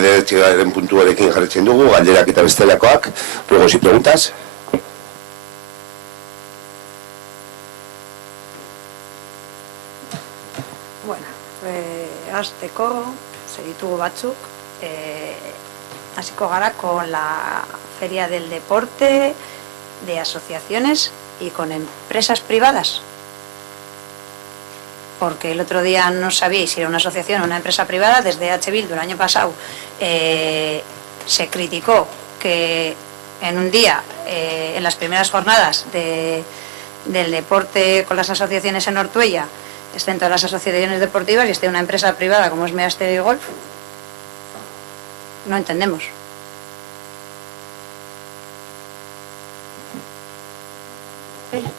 bederatzigarren puntuarekin jarretzen dugu, galderak eta bestelakoak. Ruegos y preguntas. Bueno, hasteko, segitugu batzuk, hasiko gara con la Feria del Deporte, de asociaciones y con empresas privadas. Porque el otro día no sabíais si era una asociación o una empresa privada. Desde H. Bildu el año pasado se criticó que en un día, en las primeras jornadas del deporte con las asociaciones en Ortuella, estén todas las asociaciones deportivas y esté una empresa privada como es Measter y Golf. No entendemos.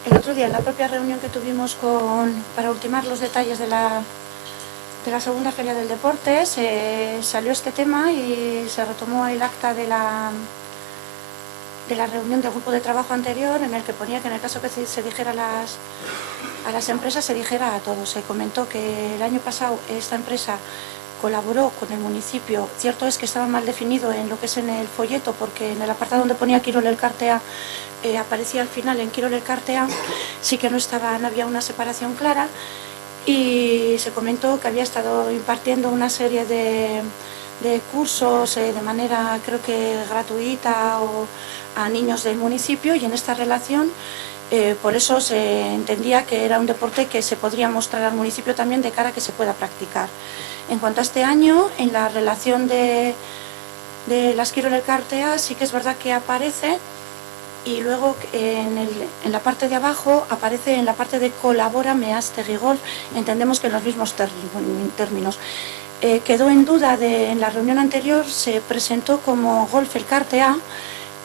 El otro día, en la propia reunión que tuvimos para ultimar los detalles de la segunda Feria del Deporte, salió este tema y se retomó el acta de la reunión del grupo de trabajo anterior, en el que ponía que en el caso que se dijera a las empresas, se dijera a todos. Se comentó que el año pasado esta empresa colaboró con el municipio. Cierto es que estaba mal definido en lo que es en el folleto, porque en el apartado donde ponía Quirol Elkartea aparecía al final en Quirol Elkartea, sí que no había una separación clara, y se comentó que había estado impartiendo una serie de cursos de manera, creo que gratuita, o a niños del municipio, y en esta relación por eso se entendía que era un deporte que se podría mostrar al municipio también de cara a que se pueda practicar. En cuanto a este año, en la relación de las Quirol Elkartea, sí que es verdad que aparece, y luego en la parte de abajo aparece en la parte de colabora Measter y Golf. Entendemos que en los mismos términos. Quedó en duda, en la reunión anterior se presentó como Golf Elkartea,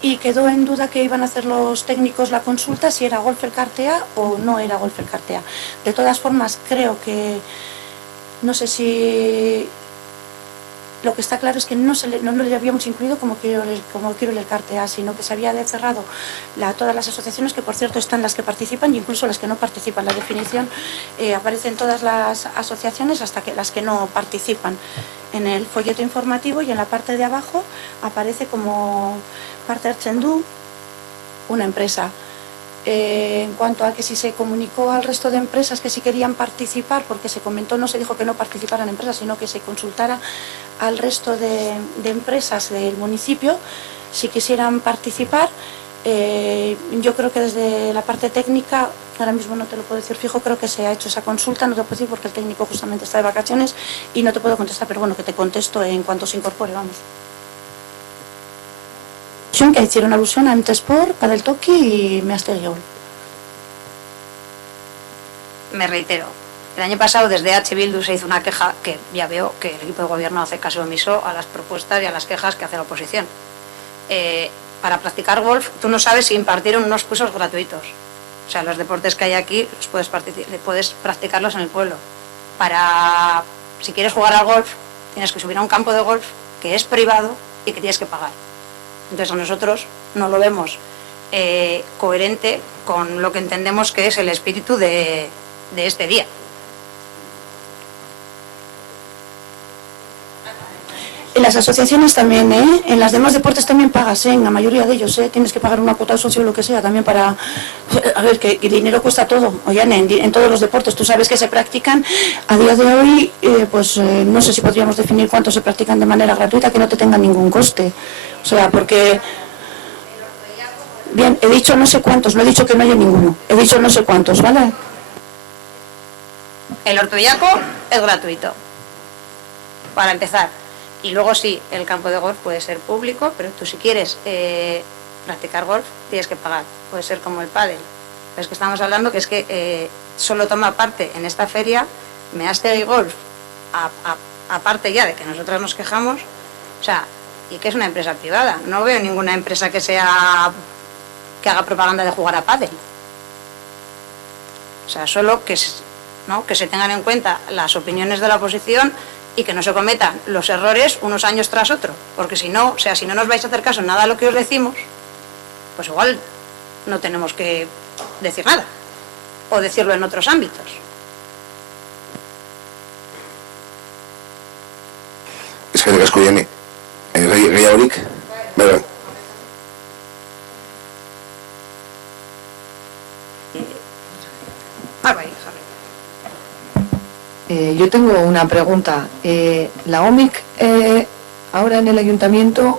y quedó en duda que iban a hacer los técnicos la consulta si era Golf Elkartea o no era Golf Elkartea. De todas formas, creo que, no sé si... Lo que está claro es que no le habíamos incluido como Quirol Elkartea, sino que se había cerrado todas las asociaciones, que por cierto están las que participan e incluso las que no participan. La definición aparece en todas las asociaciones, hasta que las que no participan, en el folleto informativo, y en la parte de abajo aparece como parte Archendú, una empresa. En cuanto a que si se comunicó al resto de empresas que si querían participar, porque se comentó, no se dijo que no participaran empresas, sino que se consultara al resto de empresas del municipio si quisieran participar. Yo creo que desde la parte técnica, ahora mismo no te lo puedo decir fijo, creo que se ha hecho esa consulta. No te puedo decir porque el técnico justamente está de vacaciones y no te puedo contestar, pero bueno, que te contesto en cuanto se incorpore, vamos. Que hicieron alusión a Antesport, Padel Toki y Measter y Golf. Me reitero, el año pasado desde H. Bildu se hizo una queja, que ya veo que el equipo de gobierno hace caso omiso a las propuestas y a las quejas que hace la oposición. Para practicar golf, tú no sabes si impartieron unos cursos gratuitos. O sea, los deportes que hay aquí puedes practicarlos en el pueblo. Si quieres jugar al golf, tienes que subir a un campo de golf que es privado y que tienes que pagar. Entonces a nosotros no lo vemos coherente con lo que entendemos que es el espíritu de este día. En las asociaciones también, en las demás deportes también pagas, en la mayoría de ellos, tienes que pagar una cuota de socio o lo que sea, también para... A ver, que el dinero cuesta todo, oigan, en todos los deportes, tú sabes que se practican. A día de hoy, no sé si podríamos definir cuántos se practican de manera gratuita, que no te tengan ningún coste. O sea, porque... Bien, he dicho no sé cuántos, no he dicho que no haya ninguno, he dicho no sé cuántos, ¿vale? El Ortuellaco es gratuito, para empezar. Y luego sí, el campo de golf puede ser público, pero tú si quieres practicar golf tienes que pagar. Puede ser como el pádel. Pero es que estamos hablando que es que solo toma parte en esta feria Measter y Golf, aparte ya de que nosotros nos quejamos, o sea, y que es una empresa privada. No veo ninguna empresa que haga propaganda de jugar a pádel. O sea, solo que se tengan en cuenta las opiniones de la oposición y que no se cometan los errores unos años tras otro, porque si no, si no nos vais a hacer caso en nada de lo que os decimos, pues igual no tenemos que decir nada, o decirlo en otros ámbitos. Es que de Cascuyane. gehiagorik? Bai. Yo tengo una pregunta. La OMIC ahora en el ayuntamiento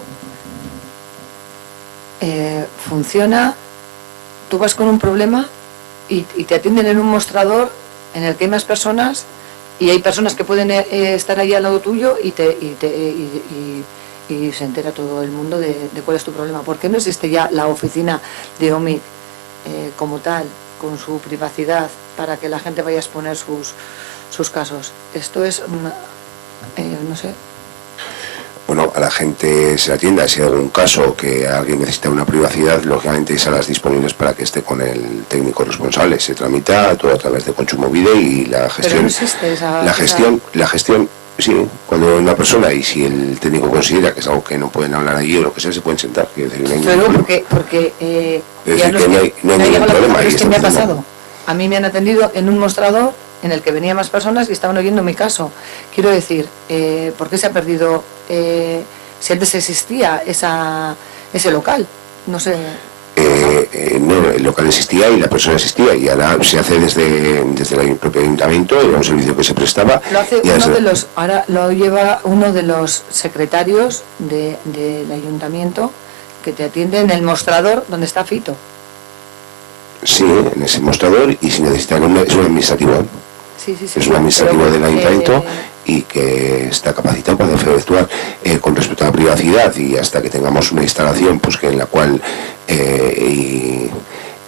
funciona, tú vas con un problema y te atienden en un mostrador en el que hay más personas y hay personas que pueden estar ahí al lado tuyo y se entera todo el mundo de cuál es tu problema. ¿Por qué no existe ya la oficina de OMIC como tal, con su privacidad, para que la gente vaya a exponer sus casos? Esto es, no sé. Bueno, a la gente se atienda, si hay algún caso que alguien necesita una privacidad, lógicamente hay salas disponibles para que esté con el técnico responsable. Se tramita todo a través de Kontsumobide y la gestión. Pero no existe la gestión, sí, cuando una persona y si el técnico considera que es algo que no pueden hablar allí o lo que sea, se pueden sentar. Pero porque ya no hay ningún problema. Es que me ha pasado. A mí me han atendido en un mostrador en el que venían más personas y estaban oyendo mi caso. Quiero decir, ¿por qué se ha perdido? Si antes existía ese local, no sé. No, el local existía y la persona existía y ahora se hace desde el propio ayuntamiento, era un servicio que se prestaba. Lo hace ahora lo lleva uno de los secretarios del ayuntamiento que te atiende en el mostrador donde está Fito. Sí, en ese mostrador, y si necesitan es un administrativo. Sí. Es un administrativo del ayuntamiento y que está capacitado para efectuar con respecto a la privacidad, y hasta que tengamos una instalación pues que en la cual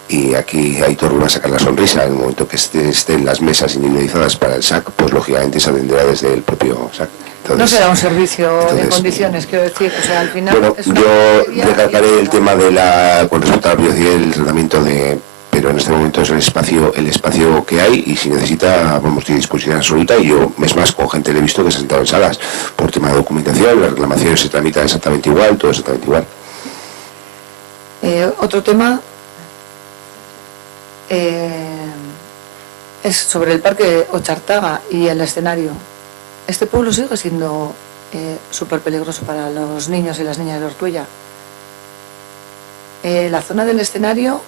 y aquí Aitor va a sacar la sonrisa en el momento que estén las mesas individualizadas para el SAC, pues lógicamente se atenderá desde el propio SAC. Entonces, no será un servicio de condiciones, quiero decir, o sea, al final... Bueno, yo recalcaré el tema con respecto a la privacidad y el tratamiento pero en este momento es el espacio que hay, y si necesita, vamos, tiene disposición absoluta, y yo, es más, con gente le he visto que se ha sentado en salas por tema de documentación, las reclamaciones se tramitan exactamente igual, todo exactamente igual. Otro tema es sobre el parque Ochartaga y el escenario. Este pueblo sigue siendo súper peligroso para los niños y las niñas de Ortuella. La zona del escenario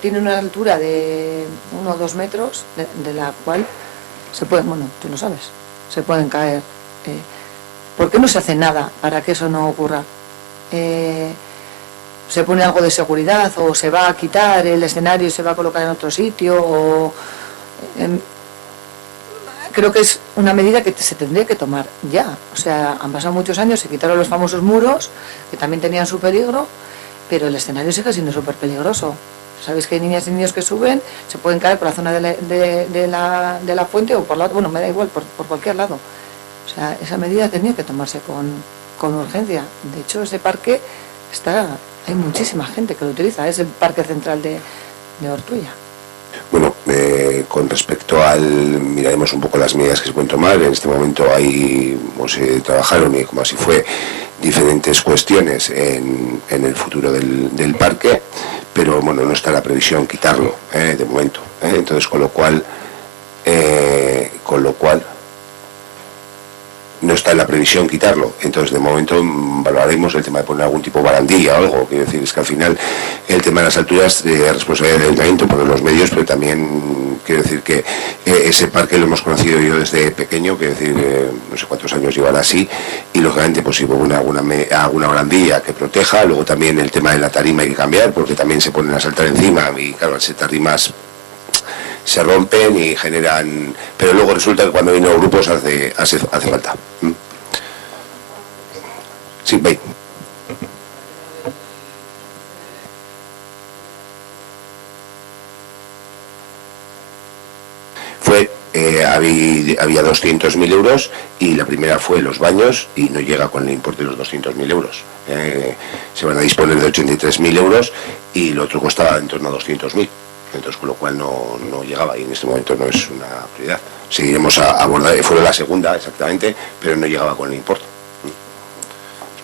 tiene una altura de 1 o 2 metros, de la cual se pueden, bueno, tú lo sabes, se pueden caer. ¿Por qué no se hace nada para que eso no ocurra? ¿Se pone algo de seguridad o se va a quitar el escenario y se va a colocar en otro sitio? Creo que es una medida que se tendría que tomar ya. O sea, han pasado muchos años, se quitaron los famosos muros, que también tenían su peligro, pero el escenario sigue siendo súper peligroso. Sabéis que hay niñas y niños que suben, se pueden caer por la zona de la fuente o por la otra, bueno, me da igual, por cualquier lado. O sea, esa medida tenía que tomarse con urgencia. De hecho, ese parque hay muchísima gente que lo utiliza, es el parque central de Ortuella. Bueno, con respecto miraremos un poco las medidas que se pueden tomar. En este momento se trabajaron, y como así fue, diferentes cuestiones en el futuro del parque, pero bueno, no está la previsión quitarlo de momento. Entonces, con lo cual no está en la previsión quitarlo. Entonces, de momento valoraremos el tema de poner algún tipo de barandilla o algo. Quiero decir, es que al final el tema de las alturas es responsabilidad del ayuntamiento, poner los medios, pero también quiero decir que ese parque lo hemos conocido yo desde pequeño, quiero decir, no sé cuántos años llevará así, y lógicamente pues si pongo alguna barandilla que proteja. Luego también el tema de la tarima hay que cambiar, porque también se ponen a saltar encima, y claro, al ser tarimas se rompen y generan, pero luego resulta que cuando vienen los grupos hace falta. Sí, ve. Había 200.000 euros, y la primera fue los baños, y no llega con el importe de los 200.000 euros. Se van a disponer de 83.000 euros, y lo otro costaba en torno a 200.000. Entonces, con lo cual no llegaba, y en este momento no es una prioridad. Seguiremos a abordar, fue la segunda exactamente, pero no llegaba con el importe.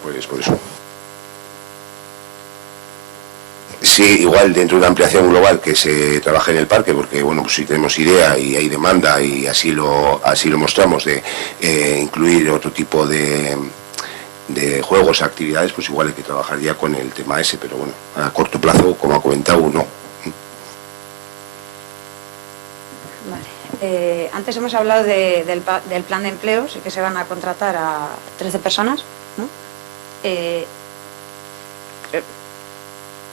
Pues por eso. Sí, igual dentro de una ampliación global que se trabaje en el parque, porque bueno, pues si tenemos idea y hay demanda, y así lo mostramos, de incluir otro tipo de de juegos, actividades, pues igual hay que trabajar ya con el tema ese, pero bueno, a corto plazo, como ha comentado, no. Vale. Antes hemos hablado del plan de empleo, sí que se van a contratar a 13 personas, ¿no?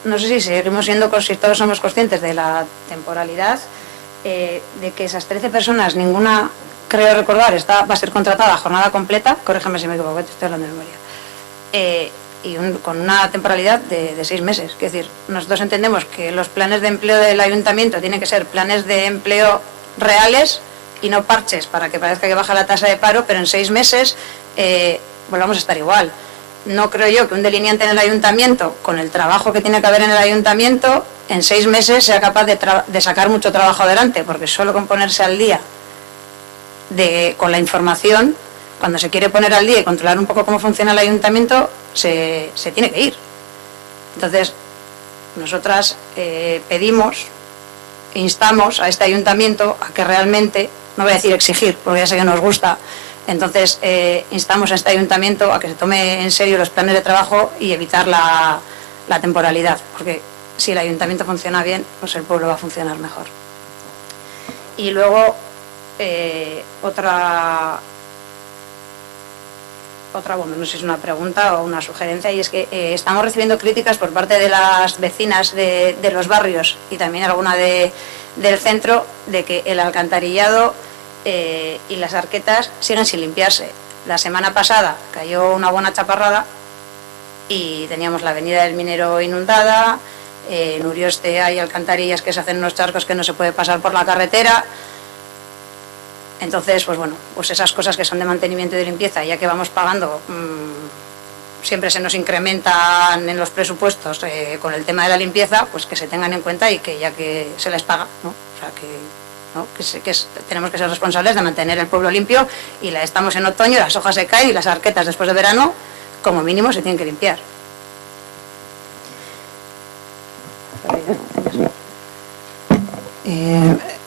No sé si seguimos siendo, si todos somos conscientes de la temporalidad, de que esas 13 personas, ninguna, creo recordar, va a ser contratada a jornada completa, corrígeme si me equivoco, te estoy hablando de memoria, con una temporalidad de 6 meses. Es decir, nosotros entendemos que los planes de empleo del ayuntamiento tienen que ser planes de empleo reales y no parches para que parezca que baja la tasa de paro, pero en 6 meses volvamos a estar igual. No creo yo que un delineante en el ayuntamiento, con el trabajo que tiene que haber en el ayuntamiento, en 6 meses sea capaz de sacar mucho trabajo adelante, porque solo con ponerse al día con la información, cuando se quiere poner al día y controlar un poco cómo funciona el ayuntamiento, se tiene que ir. Entonces, nosotras pedimos, instamos a este ayuntamiento a que realmente, no voy a decir exigir, porque ya sé que nos gusta, entonces instamos a este ayuntamiento a que se tome en serio los planes de trabajo y evitar la temporalidad, porque si el ayuntamiento funciona bien, pues el pueblo va a funcionar mejor. Y luego, otra, bueno, no sé si es una pregunta o una sugerencia, y es que estamos recibiendo críticas por parte de las vecinas de los barrios y también alguna del centro, de que el alcantarillado y las arquetas siguen sin limpiarse. La semana pasada cayó una buena chaparrada y teníamos la avenida del Minero inundada, en Urioste hay alcantarillas que se hacen unos charcos que no se puede pasar por la carretera. Entonces, pues bueno, pues esas cosas que son de mantenimiento y de limpieza, ya que vamos pagando, siempre se nos incrementan en los presupuestos con el tema de la limpieza, pues que se tengan en cuenta y que ya que se les paga, ¿no? O sea, tenemos que ser responsables de mantener el pueblo limpio, y estamos en otoño, las hojas se caen y las arquetas después de verano, como mínimo, se tienen que limpiar.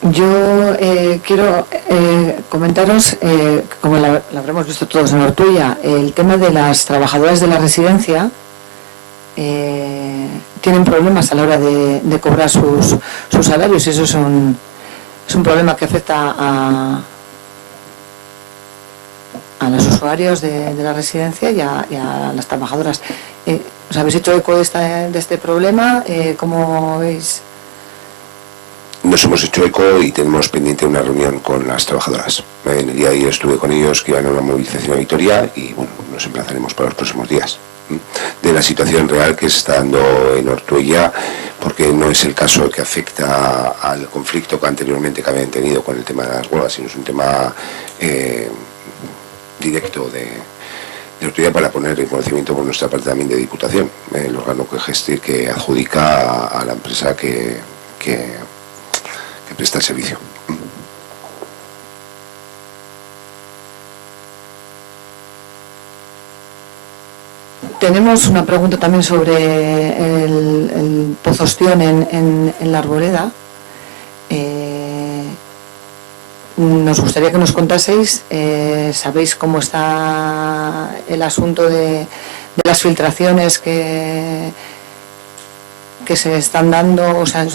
Yo quiero comentaros, como la habremos visto todos en Ortuella, el tema de las trabajadoras de la residencia. Tienen problemas a la hora de cobrar sus salarios, y eso es un problema que afecta a los usuarios de la residencia y a las trabajadoras. ¿Os habéis hecho eco de este problema? ¿Cómo veis? Nos hemos hecho eco y tenemos pendiente una reunión con las trabajadoras. En el día de ayer estuve con ellos, que iban a una movilización a Vitoria, y bueno, nos emplazaremos para los próximos días. De la situación real que se está dando en Ortuella, porque no es el caso que afecta al conflicto que anteriormente que habían tenido con el tema de las huelgas, sino es un tema directo de Ortuella, para poner en conocimiento por nuestra parte también de Diputación, el órgano que adjudica a la empresa que presta el servicio. Tenemos una pregunta también sobre el Pozo Ostión en la Arboleda. Nos gustaría que nos contaseis, ¿sabéis cómo está el asunto de las filtraciones que se están dando, o sea,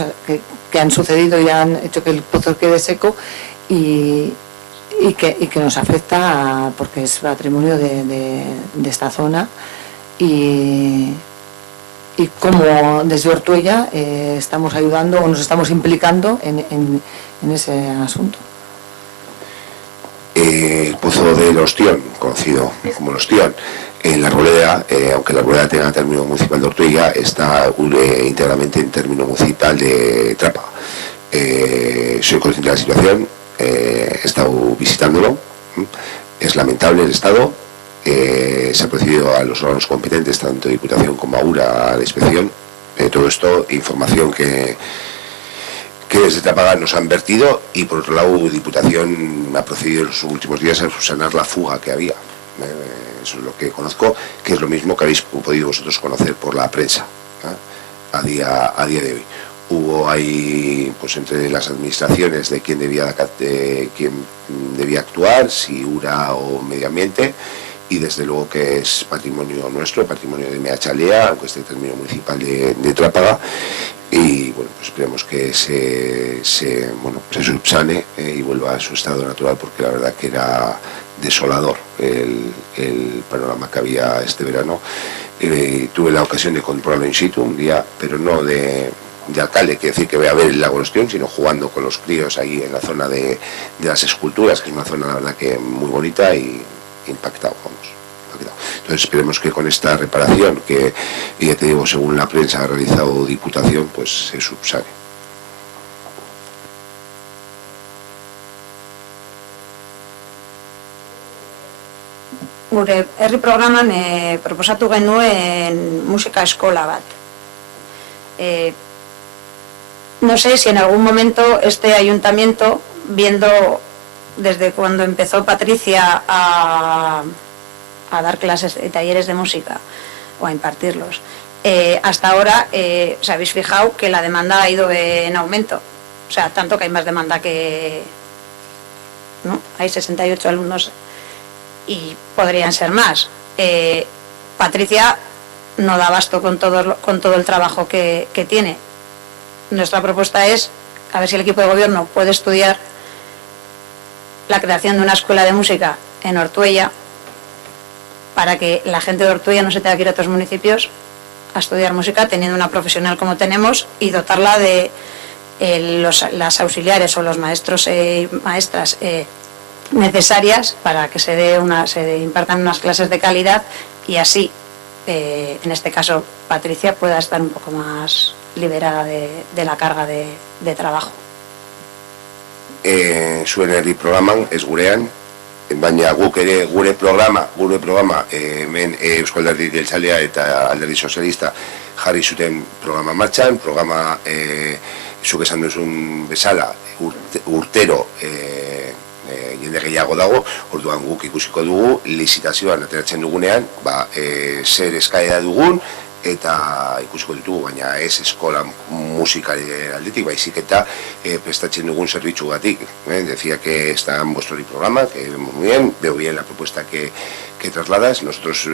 que han sucedido y han hecho que el pozo quede seco, y que nos afecta porque es patrimonio de esta zona, y cómo desde Ortuella estamos ayudando o nos estamos implicando en ese asunto? El pozo del Ostión, conocido como el Ostión, en la Arboleda, aunque la Arboleda tenga término municipal de Ortuella, está íntegramente en término municipal de Trapa. Soy consciente de la situación, he estado visitándolo, es lamentable el estado, se ha procedido a los órganos competentes, tanto Diputación como AURA, a la inspección. Todo esto, información que desde Trápaga nos han vertido, y por otro lado Diputación ha procedido en los últimos días a subsanar la fuga que había. Eso es lo que conozco, que es lo mismo que habéis podido vosotros conocer por la prensa a día de hoy. Hubo ahí, pues entre las administraciones, de quién debía actuar, si URA o Medio Ambiente, y desde luego que es patrimonio nuestro, patrimonio de Meachalea, aunque esté término municipal de Trápaga, y bueno, pues esperemos que se subsane y vuelva a su estado natural, porque la verdad que era desolador el panorama que había este verano. Tuve la ocasión de controlarlo in situ un día, pero no de alcalde, quiere decir que voy a ver la cuestión, sino jugando con los críos ahí en la zona de las esculturas, que es una zona la verdad que muy bonita y impactado, vamos. Entonces esperemos que con esta reparación, que ya te digo, según la prensa ha realizado Diputación, pues se subsane. Gure herri programan proposatu genuen musika eskola bat. No sé si en algún momento este ayuntamiento, viendo desde cuando empezó Patricia a dar clases y talleres de música o a impartirlos, hasta ahora os habéis fijado que la demanda ha ido en aumento. O sea, tanto que hay más demanda que... ¿no? Hay 68 alumnos y podrían ser más. Patricia no da abasto con todo el trabajo que tiene. Nuestra propuesta es a ver si el equipo de gobierno puede estudiar la creación de una escuela de música en Ortuella, para que la gente de Ortuella no se tenga que ir a otros municipios a estudiar música, teniendo una profesional como tenemos, y dotarla de las auxiliares o los maestros y maestras necesarias para que se impartan unas clases de calidad, y así, en este caso, Patricia pueda estar un poco más liberada de la carga de trabajo. Zuen herri programan ez gurean, baina guk ere gure programa hemen Eusko Alderdi Jeltzalea eta Alderdi Sozialista jarri zuten programa martxan, programa zuk esan duzun bezala urtero jende gehiago dago, orduan guk ikusiko dugu lizitazioan ateratzen dugunean, zer eskaera dugun eta ikusiko ditugu, baina ez eskola musikari aldetik, baizik eta prestatzen dugun zerbitzugatik. Decía que está en vuestro programa, que muy bien, veo bien la propuesta que trasladas. Nosotros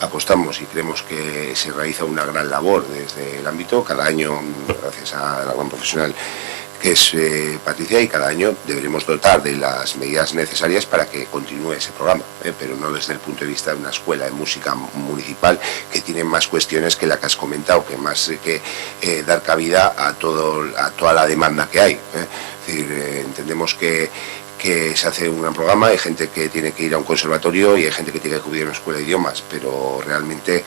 apostamos y creemos que se realiza una gran labor desde el ámbito. Cada año, gracias a la gran profesional que es Patricia, y cada año deberemos dotar de las medidas necesarias para que continúe ese programa, pero no desde el punto de vista de una escuela de música municipal, que tiene más cuestiones que la que has comentado, que más que dar cabida a toda la demanda que hay. Es decir, entendemos que se hace un gran programa, hay gente que tiene que ir a un conservatorio y hay gente que tiene que acudir a una escuela de idiomas, pero realmente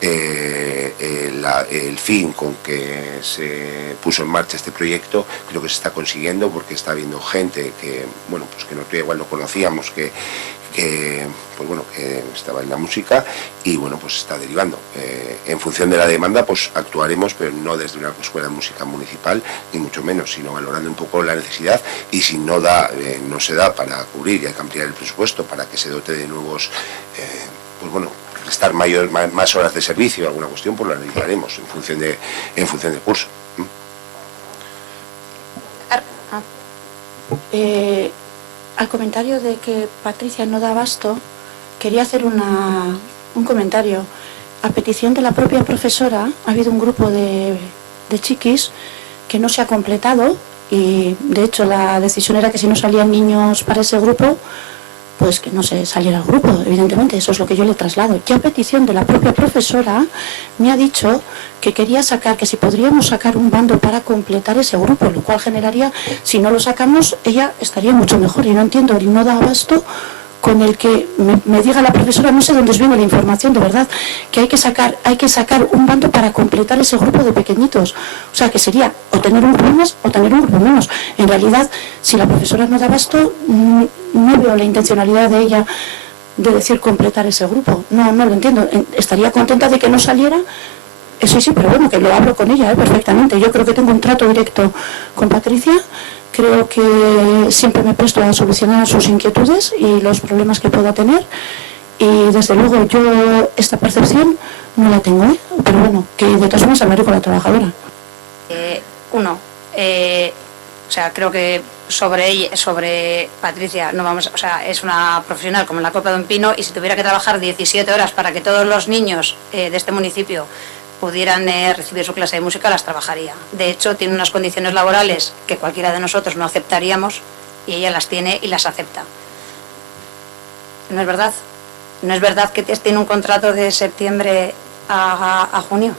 el fin con que se puso en marcha este proyecto creo que se está consiguiendo, porque está habiendo gente que, bueno, pues que nosotros igual no conocíamos, que estaba en la música, y bueno, pues está derivando. En función de la demanda, pues actuaremos, pero no desde una escuela de música municipal, ni mucho menos, sino valorando un poco la necesidad, y si no se da para cubrir, y hay que ampliar el presupuesto para que se dote de nuevos, prestar más horas de servicio, alguna cuestión, pues lo analizaremos en función del curso. Al comentario de que Patricia no da abasto, quería hacer un comentario. A petición de la propia profesora, ha habido un grupo de chiquis que no se ha completado, y de hecho la decisión era que si no salían niños para ese grupo, pues que no se saliera el grupo, evidentemente. Eso es lo que yo le traslado. Y a petición de la propia profesora me ha dicho que quería que si podríamos sacar un bando para completar ese grupo, lo cual generaría, si no lo sacamos, ella estaría mucho mejor. Y no entiendo, y no da abasto con el que me diga la profesora, no sé dónde os viene la información, de verdad, que hay que sacar un bando para completar ese grupo de pequeñitos. O sea, que sería o tener un grupo más o tener un grupo menos. En realidad, si la profesora no da abasto, no veo la intencionalidad de ella de decir completar ese grupo. No lo entiendo. Estaría contenta de que no saliera, eso sí, pero bueno, que lo hablo con ella perfectamente. Yo creo que tengo un trato directo con Patricia. Creo que siempre me presto a solucionar sus inquietudes y los problemas que pueda tener, y desde luego yo esta percepción no la tengo, pero bueno, que de todas formas hablaré con la trabajadora. O sea, creo que sobre Patricia, no vamos, o sea, es una profesional como la copa de un pino, y si tuviera que trabajar 17 horas para que todos los niños de este municipio pudieran recibir su clase de música, las trabajaría. De hecho, tiene unas condiciones laborales que cualquiera de nosotros no aceptaríamos, y ella las tiene y las acepta. ¿No es verdad? ¿No es verdad que tiene un contrato de septiembre a junio?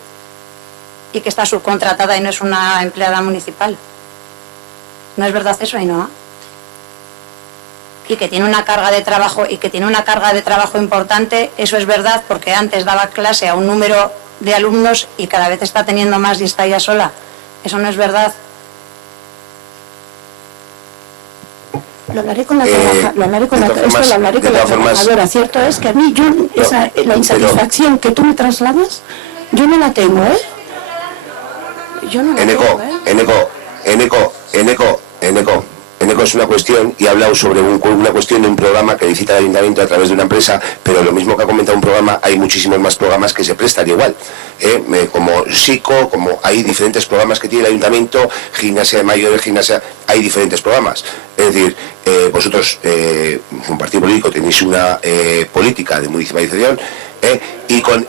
Y que está subcontratada y no es una empleada municipal. ¿No es verdad eso, Ainhoa? Y que tiene una carga de trabajo importante, eso es verdad, porque antes daba clase a un número de alumnos y cada vez está teniendo más y está ella sola. ¿Eso no es verdad? Lo hablaré con la trabajadora. Cierto es que a mí la insatisfacción que tú me trasladas, yo no la tengo, ¿eh? Yo no la tengo, Eneco es una cuestión, y ha hablado sobre una cuestión de un programa que licita el ayuntamiento a través de una empresa, pero lo mismo que ha comentado un programa, hay muchísimos más programas que se prestan igual, como psico, como hay diferentes programas que tiene el ayuntamiento, gimnasia de mayores, hay diferentes programas. Es decir, vosotros, un partido político, tenéis una política de municipalización, y con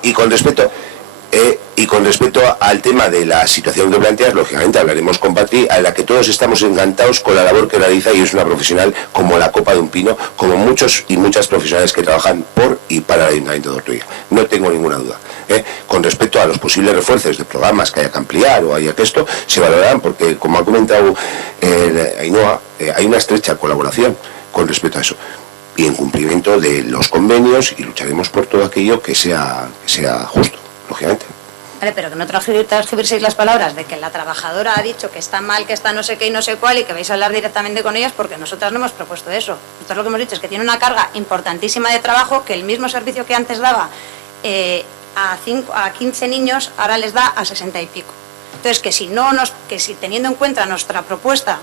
respecto al tema de la situación que planteas, lógicamente hablaremos con Patri, a la que todos estamos encantados con la labor que realiza, y es una profesional como la copa de un pino, como muchos y muchas profesionales que trabajan por y para el Ayuntamiento de Ortuella. No tengo ninguna duda. Con respecto a los posibles refuerzos de programas que haya que ampliar o haya que esto, se valorarán, porque como ha comentado Ainhoa, hay una estrecha colaboración con respecto a eso, y en cumplimiento de los convenios, y lucharemos por todo aquello que sea justo, lógicamente. Vale, pero que no transcribirseis las palabras de que la trabajadora ha dicho que está mal, que está no sé qué y no sé cuál, y que vais a hablar directamente con ellas, porque nosotras no hemos propuesto eso. Nosotros lo que hemos dicho es que tiene una carga importantísima de trabajo, que el mismo servicio que antes daba a 15 niños, ahora les da a 60 y pico. Entonces, que si teniendo en cuenta nuestra propuesta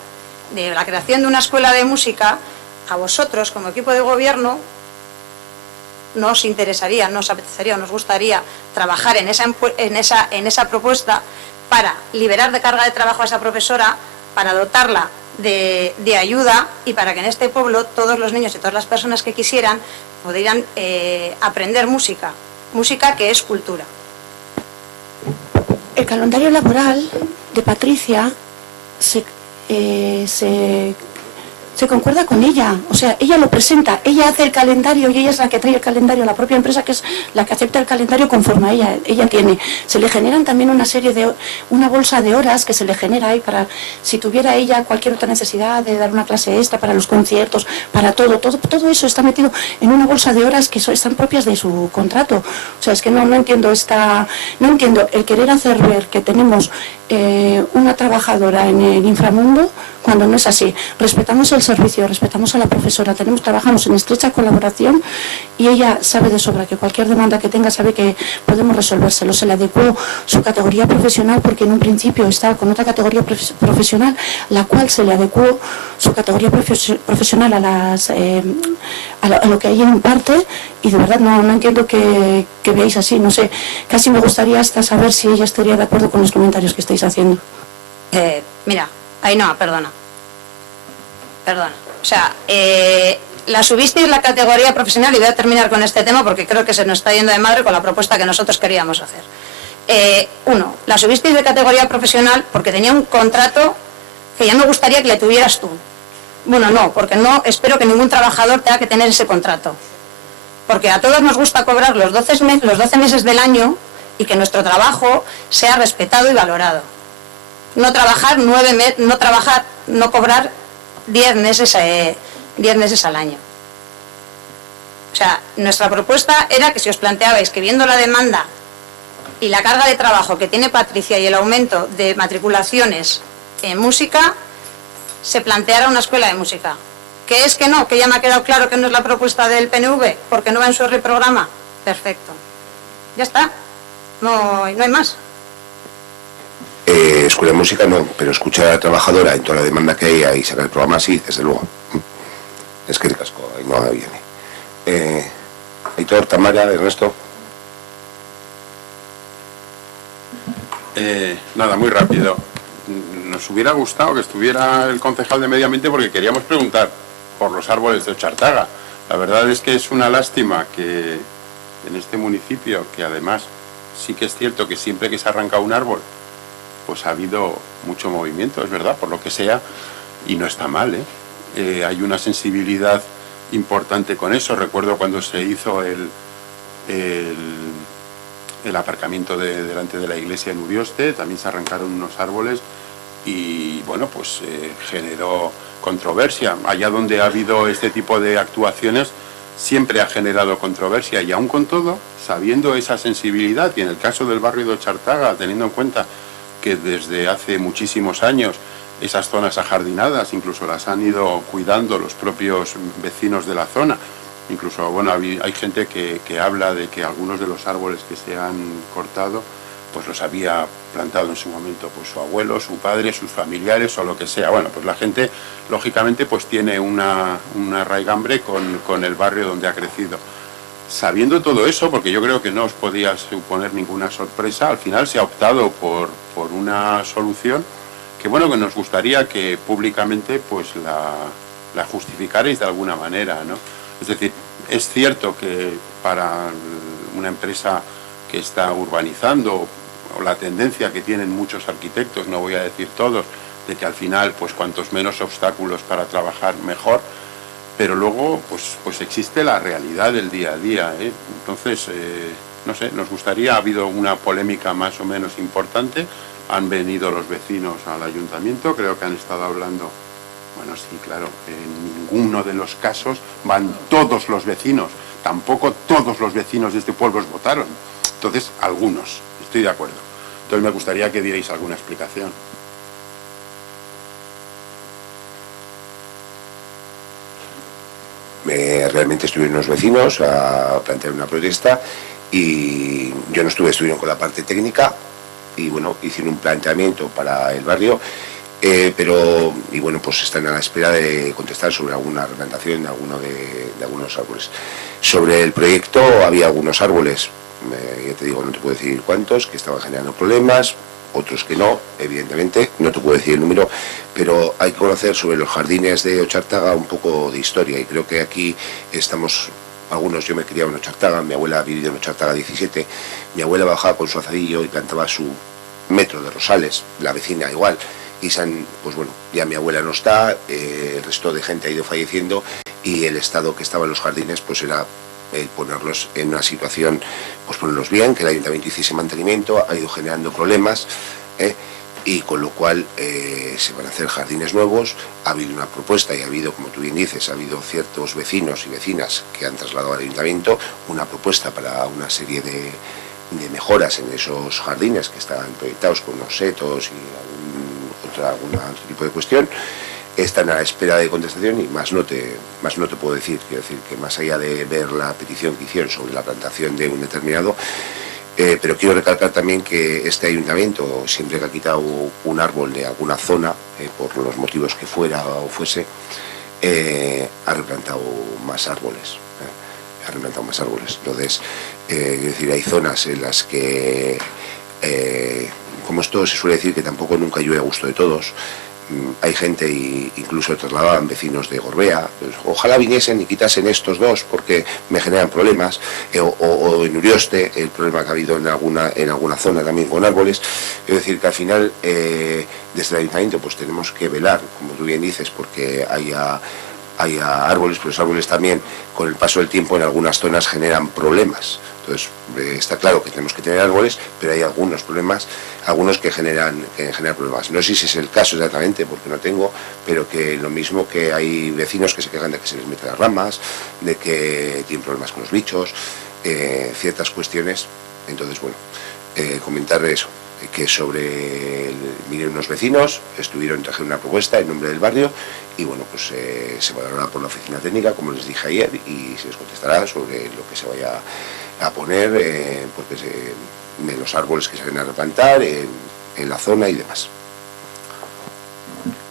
de la creación de una escuela de música, a vosotros como equipo de gobierno nos interesaría, nos apetecería, nos gustaría trabajar en esa propuesta para liberar de carga de trabajo a esa profesora, para dotarla de ayuda, y para que en este pueblo todos los niños y todas las personas que quisieran pudieran aprender música que es cultura. El calendario laboral de Patricia se concuerda con ella, o sea, ella lo presenta, ella hace el calendario y ella es la que trae el calendario a la propia empresa, que es la que acepta el calendario conforme a ella tiene. Se le generan también una bolsa de horas que se le genera ahí para, si tuviera ella cualquier otra necesidad de dar una clase extra para los conciertos, para todo eso está metido en una bolsa de horas que están propias de su contrato. O sea, es que no entiendo el querer hacer ver que tenemos una trabajadora en el inframundo cuando no es así. Respetamos el servicio, respetamos a la profesora, trabajamos en estrecha colaboración, y ella sabe de sobra que cualquier demanda que tenga sabe que podemos resolvérselo. Se le adecuó su categoría profesional, porque en un principio estaba con otra categoría profesional, la cual se le adecuó su categoría profesional a lo que ella imparte, y de verdad no entiendo que veáis así, no sé, casi me gustaría hasta saber si ella estaría de acuerdo con los comentarios que estáis haciendo. Mira, Ainhoa, perdona. O sea, la subisteis la categoría profesional, y voy a terminar con este tema porque creo que se nos está yendo de madre con la propuesta que nosotros queríamos hacer. La subisteis de categoría profesional porque tenía un contrato que ya me gustaría que le tuvieras tú. Bueno, no, porque no espero que ningún trabajador tenga que tener ese contrato. Porque a todos nos gusta cobrar los 12 meses del año, y que nuestro trabajo sea respetado y valorado. No trabajar no cobrar 10 meses al año. O sea, nuestra propuesta era que, si os planteabais que, viendo la demanda y la carga de trabajo que tiene Patricia y el aumento de matriculaciones en música, se planteara una escuela de música. ¿Que es que no? Que ya me ha quedado claro que no es la propuesta del PNV, porque no va en su programa. Perfecto. Ya está. No hay más. Escuela de música no, pero escuchar a la trabajadora en toda la demanda que hay y sacar el programa, sí, desde luego. Es que de casco, ahí no viene. Aitor, Tamara, Ernesto. Nada, muy rápido. nos hubiera gustado que estuviera el concejal de Medio Ambiente porque queríamos preguntar por los árboles de Ochartaga. La verdad es que es una lástima que en este municipio, que además sí que es cierto que siempre que se arranca un árbol, pues ha habido mucho movimiento, es verdad, por lo que sea, y no está mal, ¿eh? Hay una sensibilidad importante con eso. Recuerdo cuando se hizo el aparcamiento delante de la iglesia en Urioste, también se arrancaron unos árboles y bueno, pues generó controversia. Allá donde ha habido este tipo de actuaciones siempre ha generado controversia, y aún con todo, sabiendo esa sensibilidad, y en el caso del barrio de Ochartaga, teniendo en cuenta que desde hace muchísimos años esas zonas ajardinadas incluso las han ido cuidando los propios vecinos de la zona. Incluso, bueno, hay gente que habla de que algunos de los árboles que se han cortado, pues los había plantado en su momento pues su abuelo, su padre, sus familiares o lo que sea. Bueno, pues la gente, lógicamente, pues tiene una raigambre con el barrio donde ha crecido. Sabiendo todo eso, porque yo creo que no os podía suponer ninguna sorpresa, al final se ha optado por una solución que, bueno, que nos gustaría que públicamente pues la justificarais de alguna manera, ¿no? Es decir, es cierto que para una empresa que está urbanizando, o la tendencia que tienen muchos arquitectos, no voy a decir todos, de que al final, pues cuantos menos obstáculos para trabajar, mejor, pero luego, pues existe la realidad del día a día, ¿eh? Entonces, no sé, nos gustaría, ha habido una polémica más o menos importante, han venido los vecinos al ayuntamiento, creo que han estado hablando. Bueno, sí, claro, en ninguno de los casos van todos los vecinos, tampoco todos los vecinos de este pueblo votaron. Entonces, algunos, estoy de acuerdo. Entonces me gustaría que dierais alguna explicación. Realmente estuvieron los vecinos a plantear una protesta y yo no estuvieron con la parte técnica y bueno, hicieron un planteamiento para el barrio. Y bueno, pues están a la espera de contestar sobre alguna replantación de algunos árboles. Sobre el proyecto había algunos árboles, ya te digo, no te puedo decir cuántos, que estaban generando problemas, otros que no, evidentemente, no te puedo decir el número, pero hay que conocer sobre los jardines de Ochartaga un poco de historia, y creo que aquí estamos, algunos, yo me criaba en Ochartaga, mi abuela ha vivido en Ochartaga 17, mi abuela bajaba con su azadillo y plantaba su metro de rosales, la vecina igual, y pues bueno, ya mi abuela no está, el resto de gente ha ido falleciendo y el estado que estaba en los jardines pues era ponerlos en una situación, pues ponerlos bien, que el ayuntamiento hiciese mantenimiento, ha ido generando problemas, y con lo cual se van a hacer jardines nuevos. Ha habido una propuesta y ha habido, como tú bien dices, ha habido ciertos vecinos y vecinas que han trasladado al ayuntamiento una propuesta para una serie de mejoras en esos jardines que estaban proyectados con unos setos y algún otro tipo de cuestión. Están a la espera de contestación y más no te puedo decir. Quiero decir que más allá de ver la petición que hicieron sobre la plantación de un determinado, pero quiero recalcar también que este ayuntamiento, siempre que ha quitado un árbol de alguna zona, por los motivos que fuera o fuese, ha replantado más árboles. Entonces, es decir, hay zonas en las que, como esto se suele decir que tampoco nunca llueve a gusto de todos, hay gente, incluso trasladaban vecinos de Gorbea, pues, ojalá viniesen y quitasen estos dos porque me generan problemas, o en Urioste, el problema que ha habido en alguna zona también con árboles. Es decir, que al final, desde el ayuntamiento, pues tenemos que velar, como tú bien dices, porque haya árboles, pero los árboles también, con el paso del tiempo, en algunas zonas generan problemas. Entonces, está claro que tenemos que tener árboles, pero hay algunos problemas, algunos que generan problemas. No sé si es el caso exactamente, porque no tengo, pero que lo mismo que hay vecinos que se quejan de que se les meten las ramas, de que tienen problemas con los bichos, ciertas cuestiones. Entonces, bueno, comentar eso, que vinieron unos vecinos, trajeron una propuesta en nombre del barrio y bueno, pues se valorará por la oficina técnica, como les dije ayer, y se les contestará sobre lo que se vaya a poner, porque de los árboles que se van a replantar en la zona y demás.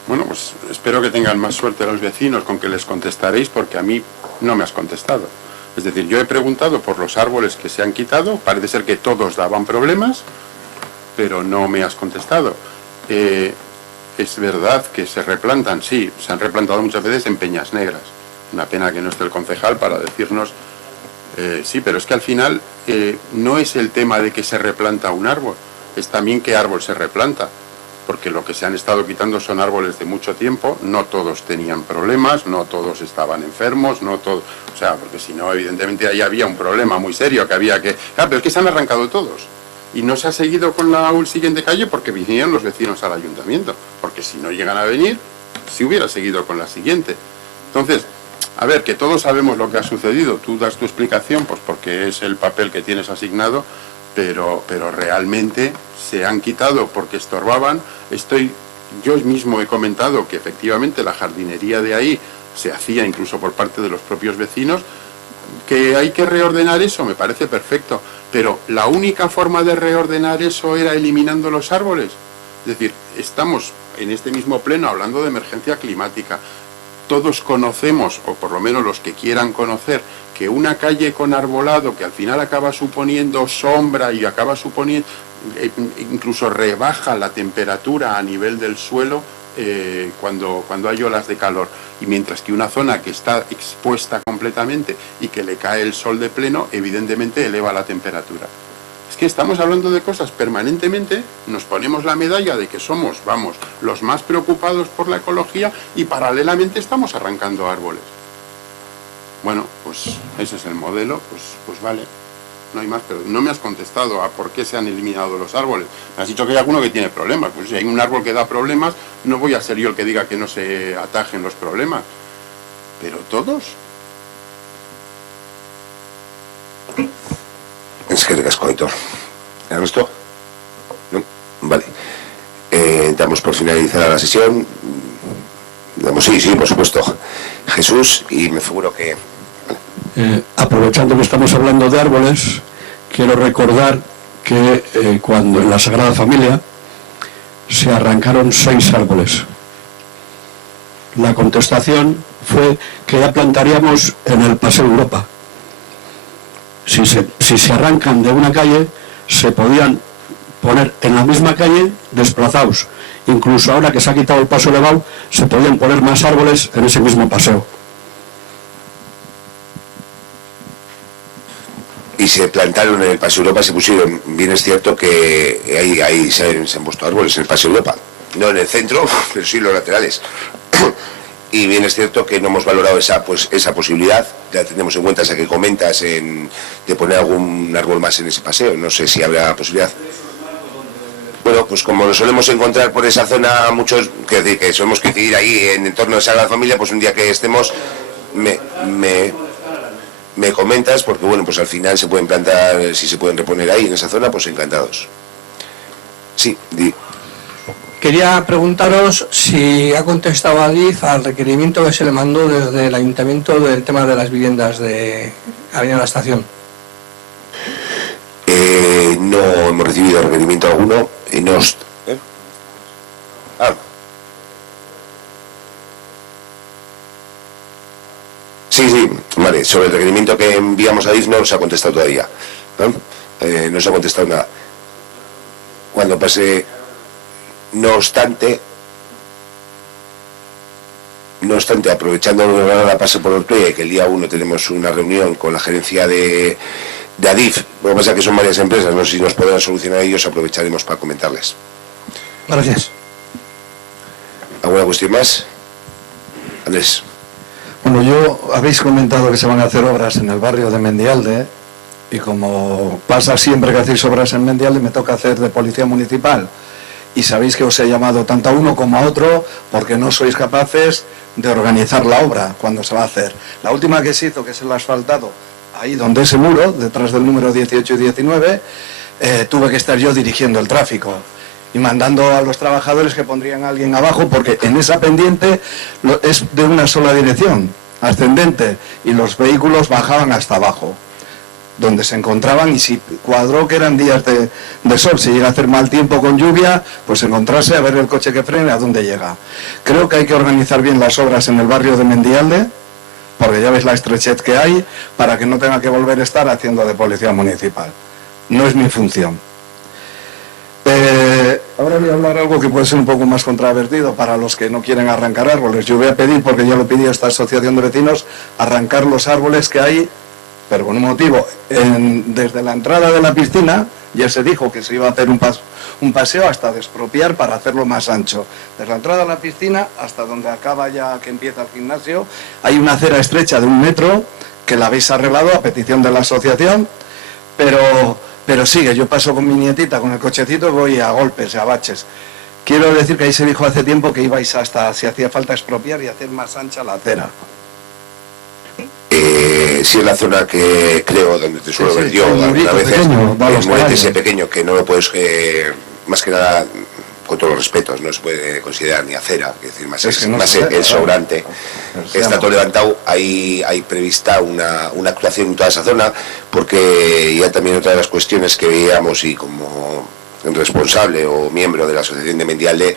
Bueno, pues espero que tengan más suerte los vecinos con que les contestaréis, porque a mí no me has contestado. Es decir, yo he preguntado por los árboles que se han quitado, parece ser que todos daban problemas, pero no me has contestado. He es verdad que se replantan, sí, se han replantado muchas veces en Peñas Negras. Una pena que no esté el concejal para decirnos, sí, pero es que al final no es el tema de que se replanta un árbol, es también qué árbol se replanta, porque lo que se han estado quitando son árboles de mucho tiempo, no todos tenían problemas, no todos estaban enfermos, no todos, o sea, porque si no, evidentemente ahí había un problema muy serio que había que... Claro, pero es que se han arrancado todos. Y no se ha seguido con la siguiente calle porque vinieron los vecinos al ayuntamiento. Porque si no llegan a venir, si hubiera seguido con la siguiente. Entonces, a ver, que todos sabemos lo que ha sucedido. Tú das tu explicación, pues porque es el papel que tienes asignado, pero realmente se han quitado porque estorbaban. Yo mismo he comentado que efectivamente la jardinería de ahí se hacía incluso por parte de los propios vecinos. Que hay que reordenar eso, me parece perfecto. Pero la única forma de reordenar eso era eliminando los árboles. Es decir, estamos en este mismo pleno hablando de emergencia climática. Todos conocemos, o por lo menos los que quieran conocer, que una calle con arbolado que al final acaba suponiendo sombra y acaba suponiendo, incluso rebaja la temperatura a nivel del suelo cuando hay olas de calor. Y mientras que una zona que está expuesta completamente y que le cae el sol de pleno, evidentemente eleva la temperatura. Es que estamos hablando de cosas permanentemente, nos ponemos la medalla de que somos, vamos, los más preocupados por la ecología y paralelamente estamos arrancando árboles. Bueno, pues ese es el modelo, pues vale, no hay más, pero no me has contestado a por qué se han eliminado los árboles. Me has dicho que hay alguno que tiene problemas, pues si hay un árbol que da problemas, no voy a ser yo el que diga que no se atajen los problemas. Pero todos... Es que recasco, Aitor. ¿Ernesto? ¿No? Vale. Damos por finalizada la sesión. Sí, por supuesto. Jesús, y me figuro que... Aprovechando que estamos hablando de árboles, quiero recordar que cuando en la Sagrada Familia se arrancaron 6 árboles. La contestación fue que ya plantaríamos en el Paseo Europa. Si se arrancan de una calle, se podían poner en la misma calle desplazados. Incluso ahora que se ha quitado el paso elevado, se podían poner más árboles en ese mismo paseo. Y se plantaron en el Paseo Europa, se pusieron, bien es cierto que ahí se han puesto árboles en el Paseo Europa. No en el centro, pero sí en los laterales. Y bien es cierto que no hemos valorado esa posibilidad, ya tenemos en cuenta esa que comentas de poner algún árbol más en ese paseo, no sé si habrá posibilidad. Bueno, pues como lo solemos encontrar por esa zona muchos, que solemos coincidir ahí en entorno de Sagrada Familia, pues un día que estemos me comentas, porque bueno, pues al final se pueden plantar, si se pueden reponer ahí en esa zona, pues encantados. Sí, di. Quería preguntaros si ha contestado Adif al requerimiento que se le mandó desde el ayuntamiento del tema de las viviendas de Avenida La Estación. No hemos recibido requerimiento alguno. Sí, vale. Sobre el requerimiento que enviamos a Adif no nos ha contestado todavía. No se ha contestado nada. Cuando pase... No obstante, aprovechando la pase por Ortuella y que el día 1 tenemos una reunión con la gerencia de Adif, lo que pasa es que son varias empresas, no sé si nos podrán solucionar ellos, aprovecharemos para comentarles. Gracias. ¿Alguna cuestión más? Andrés. Bueno, habéis comentado que se van a hacer obras en el barrio de Mendialde, y como pasa siempre que hacéis obras en Mendialde, me toca hacer de policía municipal. Y sabéis que os he llamado tanto a uno como a otro porque no sois capaces de organizar la obra cuando se va a hacer. La última que se hizo, que es el asfaltado, ahí donde ese muro, detrás del número 18 y 19, tuve que estar yo dirigiendo el tráfico y mandando a los trabajadores que pondrían a alguien abajo, porque en esa pendiente es de una sola dirección, ascendente, y los vehículos bajaban hasta abajo, donde se encontraban, y si cuadró que eran días de sol, si llega a hacer mal tiempo con lluvia, pues encontrarse a ver el coche que frene a dónde llega. Creo que hay que organizar bien las obras en el barrio de Mendialde, porque ya ves la estrechez que hay, para que no tenga que volver a estar haciendo de policía municipal. No es mi función. Ahora ahora voy a hablar algo que puede ser un poco más controvertido para los que no quieren arrancar árboles. Yo voy a pedir, porque ya lo pidió esta asociación de vecinos, arrancar los árboles que hay, pero con un motivo. Desde la entrada de la piscina ya se dijo que se iba a hacer un paseo hasta despropiar para hacerlo más ancho. Desde la entrada de la piscina hasta donde acaba ya que empieza el gimnasio, hay una acera estrecha de 1 metro que la habéis arreglado a petición de la asociación, pero sigue. Yo paso con mi nietita con el cochecito y voy a golpes, a baches. Quiero decir que ahí se dijo hace tiempo que ibais hasta, si hacía falta, expropiar y hacer más ancha la acera. Si es la zona que creo donde te suelo ver yo alguna vez, el murete ese pequeño que no lo puedes, más que nada, con todos los respetos, no se puede considerar ni acera, es decir, más el sobrante. Está todo levantado, hay prevista una actuación en toda esa zona, porque ya también otra de las cuestiones que veíamos, y como responsable o miembro de la Asociación de Mendialde,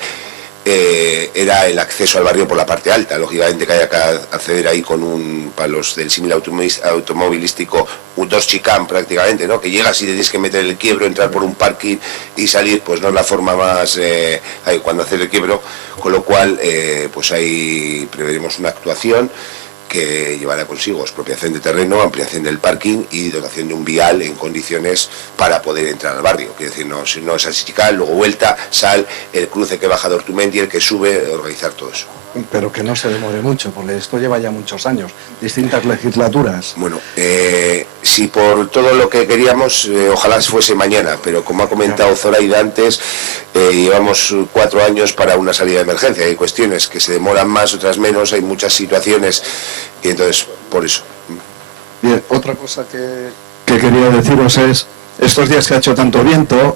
era el acceso al barrio por la parte alta. Lógicamente que haya que acceder ahí con para los del símil automovilístico, un 2 chicán prácticamente, ¿no? Que llegas y tienes que meter el quiebro, entrar por un parking y salir, pues no es la forma más cuando hacer el quiebro, con lo cual pues ahí preveremos una actuación que llevará consigo expropiación de terreno, ampliación del parking y dotación de un vial en condiciones para poder entrar al barrio. Quiero decir, no es así, luego vuelta, sal, el cruce que baja de Ortumendi, el que sube, organizar todo eso. Pero que no se demore mucho, porque esto lleva ya muchos años, distintas legislaturas. Bueno, si por todo lo que queríamos, ojalá fuese mañana, pero como ha comentado Zoraida antes, llevamos 4 años para una salida de emergencia. Hay cuestiones que se demoran más, otras menos, hay muchas situaciones, y entonces, por eso. Bien, otra cosa que quería deciros es, estos días que ha hecho tanto viento,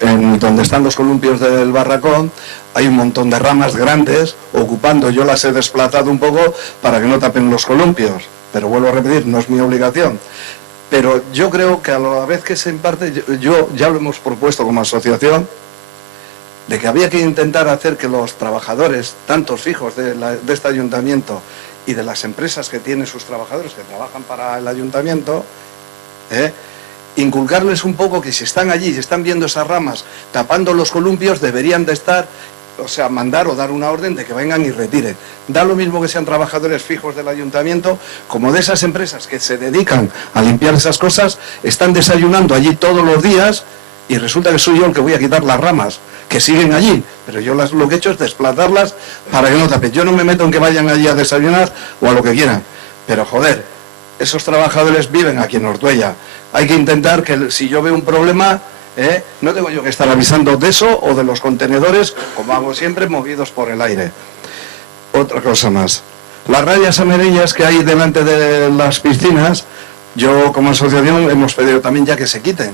en donde están los columpios del barracón hay un montón de ramas grandes ocupando. Yo las he desplazado un poco para que no tapen los columpios, pero vuelvo a repetir, no es mi obligación. Pero yo creo que a la vez que se imparte, yo ya lo hemos propuesto como asociación, de que había que intentar hacer que los trabajadores, tantos fijos de este ayuntamiento y de las empresas que tienen sus trabajadores que trabajan para el ayuntamiento, inculcarles un poco que si están allí, si están viendo esas ramas tapando los columpios, deberían de estar, o sea, mandar o dar una orden de que vengan y retiren. Da lo mismo que sean trabajadores fijos del ayuntamiento, como de esas empresas que se dedican a limpiar esas cosas, están desayunando allí todos los días y resulta que soy yo el que voy a quitar las ramas, que siguen allí, pero yo lo que he hecho es desplazarlas para que no tapen. Yo no me meto en que vayan allí a desayunar o a lo que quieran, pero joder, esos trabajadores viven aquí en Ortuella. Hay que intentar que si yo veo un problema, no tengo yo que estar avisando de eso o de los contenedores, como hago siempre, movidos por el aire. Otra cosa más. Las rayas amarillas que hay delante de las piscinas, yo como asociación hemos pedido también ya que se quiten.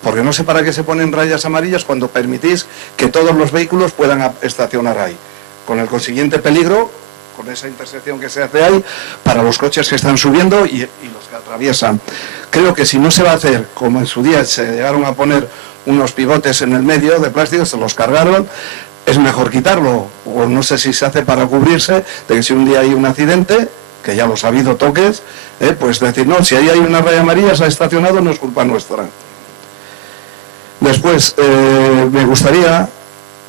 Porque no sé para qué se ponen rayas amarillas cuando permitís que todos los vehículos puedan estacionar ahí. Con el consiguiente peligro, con esa intersección que se hace ahí, para los coches que están subiendo y los que atraviesan. Creo que si no se va a hacer, como en su día se llegaron a poner unos pivotes en el medio de plástico, se los cargaron, es mejor quitarlo. O no sé si se hace para cubrirse de que si un día hay un accidente, que ya los ha habido toques, pues decir, no, si ahí hay una raya amarilla, se ha estacionado, no es culpa nuestra. Después, me gustaría,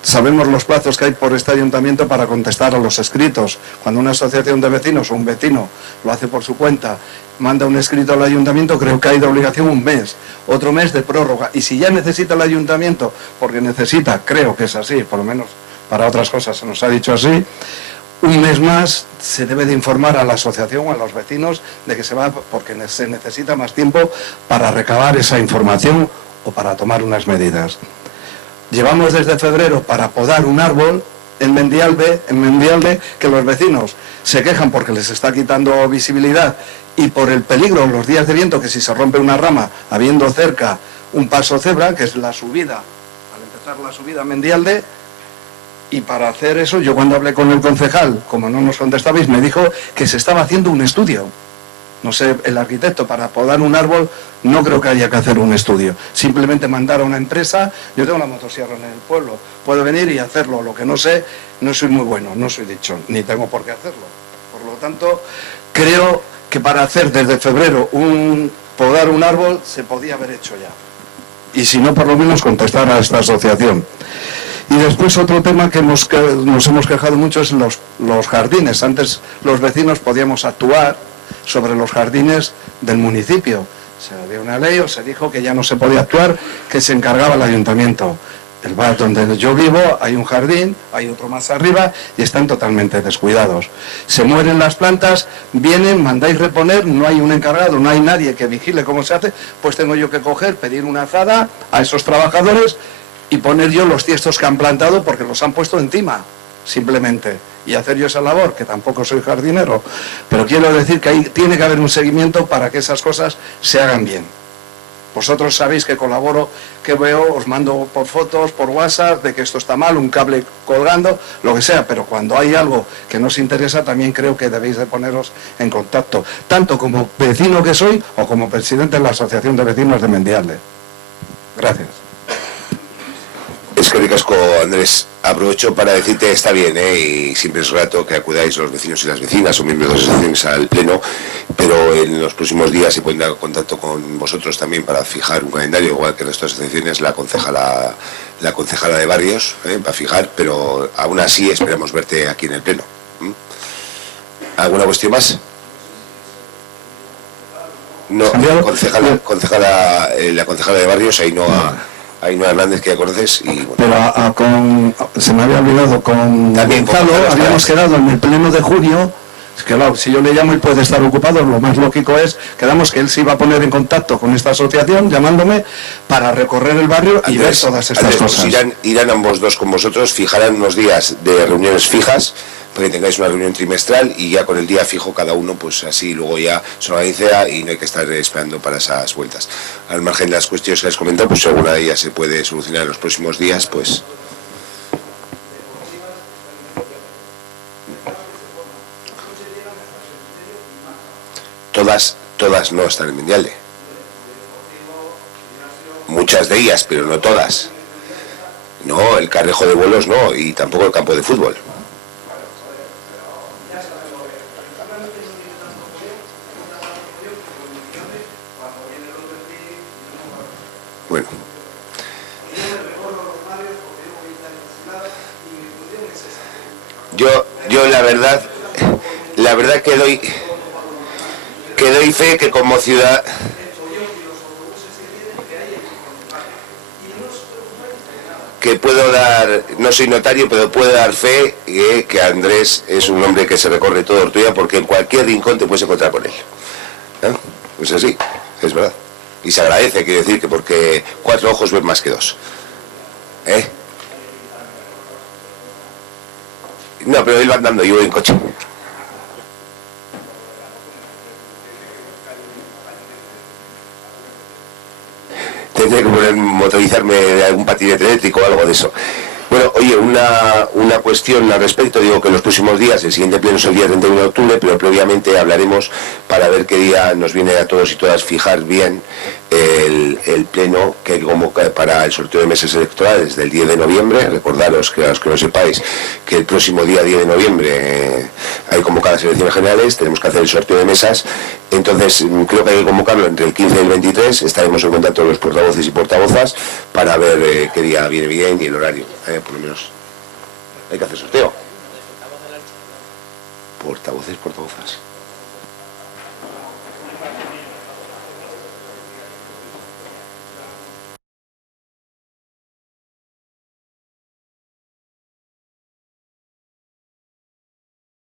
sabemos los plazos que hay por este ayuntamiento para contestar a los escritos. Cuando una asociación de vecinos o un vecino lo hace por su cuenta, manda un escrito al ayuntamiento, creo que hay de obligación 1 mes, otro mes de prórroga. Y si ya necesita el ayuntamiento, porque necesita, creo que es así, por lo menos para otras cosas se nos ha dicho así, 1 mes más se debe de informar a la asociación o a los vecinos de que se va, porque se necesita más tiempo para recabar esa información o para tomar unas medidas. Llevamos desde febrero para podar un árbol en Mendialde, que los vecinos se quejan porque les está quitando visibilidad y por el peligro en los días de viento, que si se rompe una rama, habiendo cerca un paso cebra, que es la subida, al empezar la subida a Mendialde, y para hacer eso, yo cuando hablé con el concejal, como no nos contestabais, me dijo que se estaba haciendo un estudio. No sé, el arquitecto, para podar un árbol, no creo que haya que hacer un estudio. Simplemente mandar a una empresa. Yo tengo una motosierra en el pueblo, puedo venir y hacerlo. Lo que no sé, no soy muy bueno, no soy dicho, ni tengo por qué hacerlo. Por lo tanto, creo que para hacer desde febrero podar un árbol, se podía haber hecho ya. y si no, por lo menos contestar a esta asociación. Y después otro tema que nos hemos quejado mucho es los jardines. Antes los vecinos podíamos actuar sobre los jardines del municipio. Se había una ley o se dijo que ya no se podía actuar, que se encargaba el ayuntamiento. El bar donde yo vivo hay un jardín, hay otro más arriba y están totalmente descuidados. Se mueren las plantas, vienen, mandáis reponer, no hay un encargado, no hay nadie que vigile cómo se hace, pues tengo yo que coger, pedir una azada a esos trabajadores y poner yo los tiestos que han plantado porque los han puesto encima, simplemente. Y hacer yo esa labor, que tampoco soy jardinero. Pero quiero decir que ahí tiene que haber un seguimiento para que esas cosas se hagan bien. Vosotros sabéis que colaboro, que veo, os mando por fotos, por WhatsApp, de que esto está mal, un cable colgando, lo que sea, pero cuando hay algo que nos interesa, también creo que debéis de poneros en contacto, tanto como vecino que soy, o como presidente de la Asociación de Vecinos de Mendialde. Gracias. Es que ricasco, Andrés. Aprovecho para decirte que está bien, y siempre es grato que acudáis los vecinos y las vecinas o miembros de las asociaciones al pleno, pero en los próximos días se pondrá en contacto con vosotros también para fijar un calendario, igual que el resto de asociaciones, la concejala de barrios, para fijar, pero aún así esperamos verte aquí en el pleno. ¿Alguna cuestión más? No, la concejala de barrios, Ainhoa Hernández, que ya conoces, y bueno. Pero se me había olvidado, con también Gonzalo habíamos quedado en el pleno de junio. Es que claro, si yo le llamo y puede estar ocupado, lo más lógico es, quedamos que él se iba a poner en contacto con esta asociación, llamándome, para recorrer el barrio y ver todas estas cosas. Pues irán ambos dos con vosotros, fijarán unos días de reuniones fijas, para que tengáis una reunión trimestral, y ya con el día fijo cada uno, pues así luego ya se organiza y no hay que estar esperando para esas vueltas. Al margen de las cuestiones que les comento, pues si alguna de ellas se puede solucionar en los próximos días, pues... Todas no están en Mendialde. Muchas de ellas, pero no todas. No, el carrejo de vuelos no, y tampoco el campo de fútbol. Bueno. Yo la verdad que doy fe que como ciudad... que puedo dar, no soy notario, pero puedo dar fe que Andrés es un hombre que se recorre todo Ortuella, porque en cualquier rincón te puedes encontrar con él. Pues así, es verdad. Y se agradece, quiero decir, que porque 4 ojos ven más que 2. No, pero él va andando, yo voy en coche. Tendré que motorizarme de algún patinete eléctrico o algo de eso. Bueno, oye, una cuestión al respecto, digo que en los próximos días, el siguiente pleno es el día 31 de octubre, pero previamente hablaremos para ver qué día nos viene a todos y todas fijar bien el pleno que convoca para el sorteo de mesas electorales del 10 de noviembre. Recordaros, que a los que no sepáis, que el próximo día 10 de noviembre hay convocadas elecciones generales, tenemos que hacer el sorteo de mesas, entonces creo que hay que convocarlo entre el 15 y el 23, estaremos en contacto con los portavoces y portavozas para ver qué día viene bien y el horario, por lo menos hay que hacer sorteo. Portavoces, portavozas.